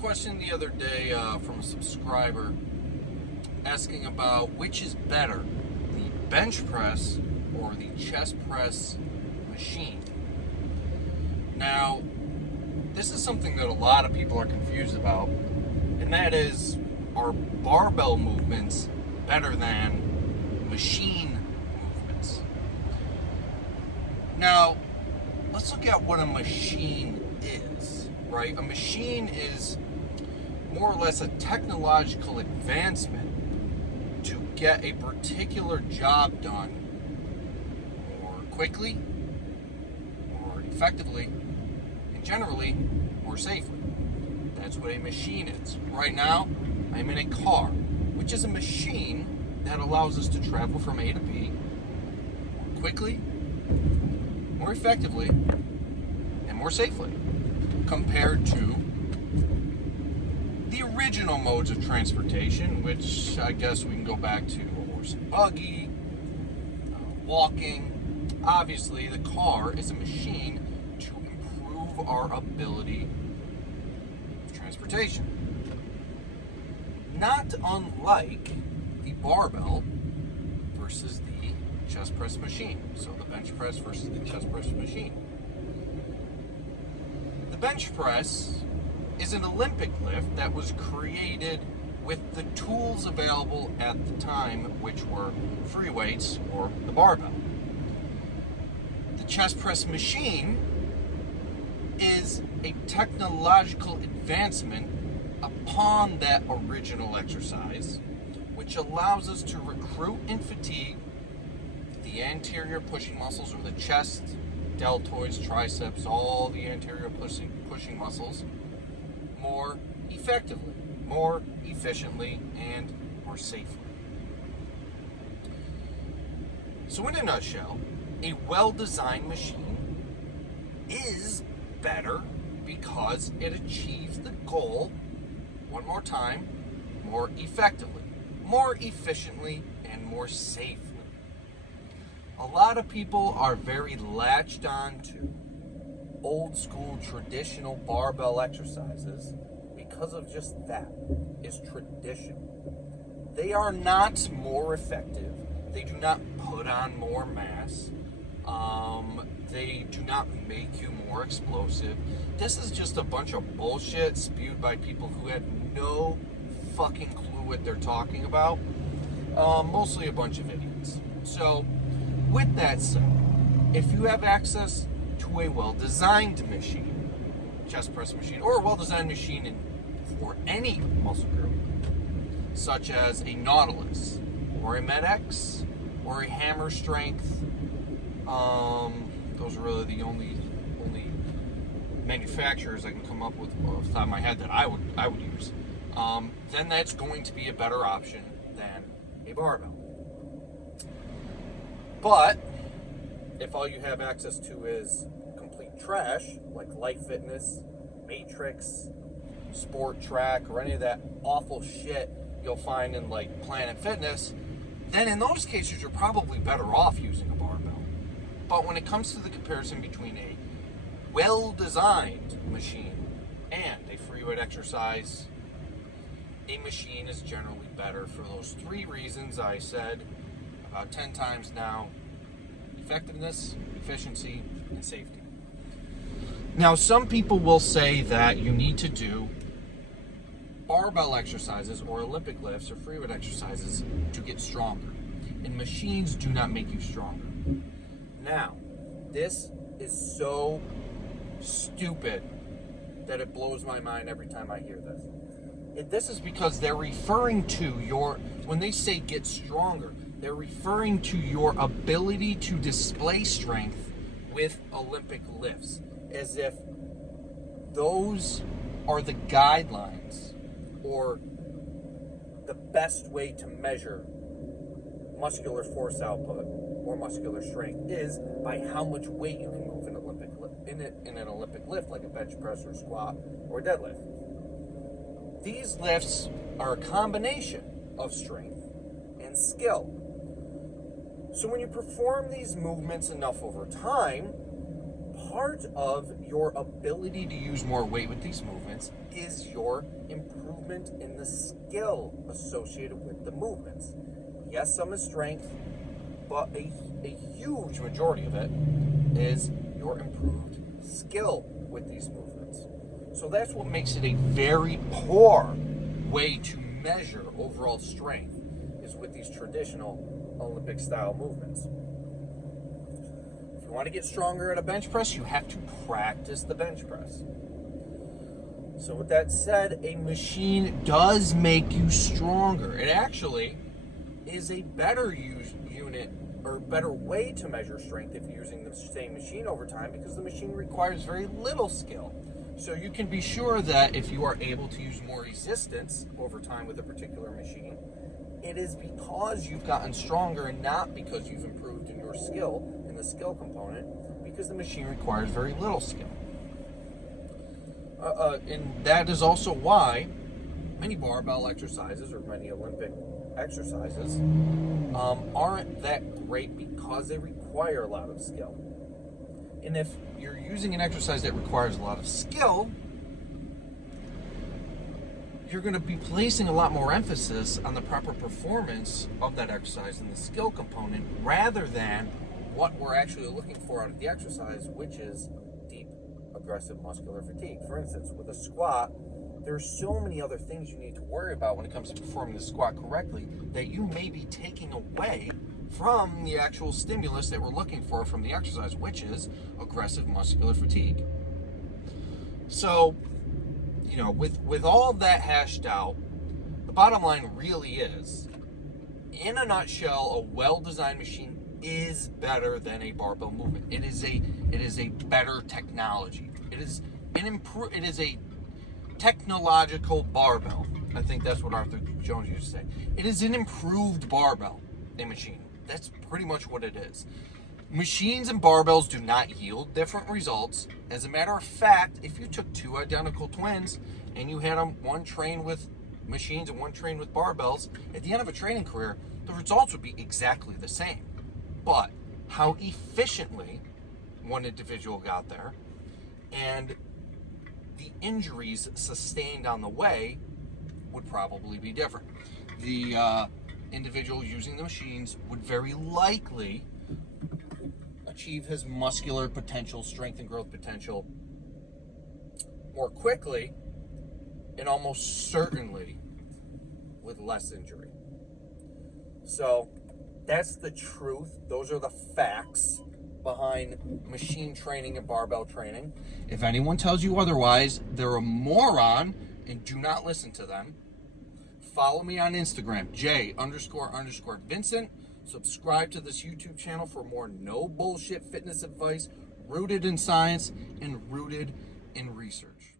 question the other day from a subscriber asking about which is better, the bench press or the chest press machine. Now, this is something that a lot of people are confused about, and that is, are barbell movements better than machine movements? Now, let's look at what a machine is, right? A machine is more or less a technological advancement to get a particular job done more quickly, more effectively, and generally more safely. That's what a machine is. Right now, I'm in a car, which is a machine that allows us to travel from A to B more quickly, more effectively, and more safely compared to the original modes of transportation, which I guess we can go back to a horse and buggy, walking. Obviously, the car is a machine to improve our ability of transportation. Not unlike the barbell versus the chest press machine. So the bench press versus the chest press machine. The bench press is an Olympic lift that was created with the tools available at the time, which were free weights or the barbell. The chest press machine is a technological advancement upon that original exercise, which allows us to recruit and fatigue the anterior pushing muscles, or the chest, deltoids, triceps, all the anterior pushing muscles more effectively, more efficiently, and more safely. So in a nutshell, a well-designed machine is better because it achieves the goal, one more time, more effectively, more efficiently, and more safely. A lot of people are very latched on to old school traditional barbell exercises because of just that. It's tradition. They are not more effective. They do not put on more mass. They do not make you more explosive. This is just a bunch of bullshit spewed by people who had no fucking clue what they're talking about. Mostly a bunch of idiots. So, with that said, if you have access to a well-designed machine, chest press machine, or a well-designed machine for any muscle group, such as a Nautilus, or a MedX, or a Hammer Strength, those are really the only manufacturers I can come up with off the top of my head that I would use, then that's going to be a better option than a barbell. But if all you have access to is complete trash, like Life Fitness, Matrix, Sport Track, or any of that awful shit you'll find in like Planet Fitness, then in those cases you're probably better off using a barbell. But when it comes to the comparison between a well-designed machine and a free weight exercise, a machine is generally better for those three reasons I said about 10 times now: effectiveness, efficiency, and safety. Now, some people will say that you need to do barbell exercises or Olympic lifts or free weight exercises to get stronger, and machines do not make you stronger. Now, this is so stupid that it blows my mind every time I hear this. This is because they're referring to when they say get stronger, they're referring to your ability to display strength with Olympic lifts, as if those are the guidelines or the best way to measure muscular force output or muscular strength is by how much weight you can move in an Olympic lift, like a bench press or squat or deadlift. These lifts are a combination of strength and skill. So when you perform these movements enough over time, part of your ability to use more weight with these movements is your improvement in the skill associated with the movements. Yes, some is strength, but a huge majority of it is your improved skill with these movements. So that's what makes it a very poor way to measure overall strength, is with these traditional Olympic style movements. If you want to get stronger at a bench press, you have to practice the bench press. So with that said, a machine does make you stronger. It actually is a better unit or better way to measure strength if you're using the same machine over time, because the machine requires very little skill. So you can be sure that if you are able to use more resistance over time with a particular machine, it is because you've gotten stronger and not because you've improved in your skill, in the skill component, because the machine requires very little skill. And that is also why many barbell exercises or many Olympic exercises aren't that great, because they require a lot of skill. And if you're using an exercise that requires a lot of skill, you're going to be placing a lot more emphasis on the proper performance of that exercise and the skill component, rather than what we're actually looking for out of the exercise, which is deep, aggressive muscular fatigue. For instance, with a squat, there's so many other things you need to worry about when it comes to performing the squat correctly that you may be taking away from the actual stimulus that we're looking for from the exercise, which is aggressive muscular fatigue. So, you know, with all that hashed out, the bottom line really is, in a nutshell, a well-designed machine is better than a barbell movement. It is a better technology. It is a technological barbell. I think that's what Arthur Jones used to say. It is an improved barbell, a machine. That's pretty much what it is. Machines and barbells do not yield different results. As a matter of fact, if you took two identical twins and you had them, one trained with machines and one trained with barbells, at the end of a training career, the results would be exactly the same. But how efficiently one individual got there and the injuries sustained on the way would probably be different. The individual using the machines would very likely achieve his muscular potential, strength and growth potential more quickly, and almost certainly with less injury. So that's the truth. Those are the facts behind machine training and barbell training. If anyone tells you otherwise, they're a moron, and do not listen to them. Follow me on Instagram, J__Vincent. Subscribe to this YouTube channel for more no bullshit fitness advice, rooted in science and rooted in research.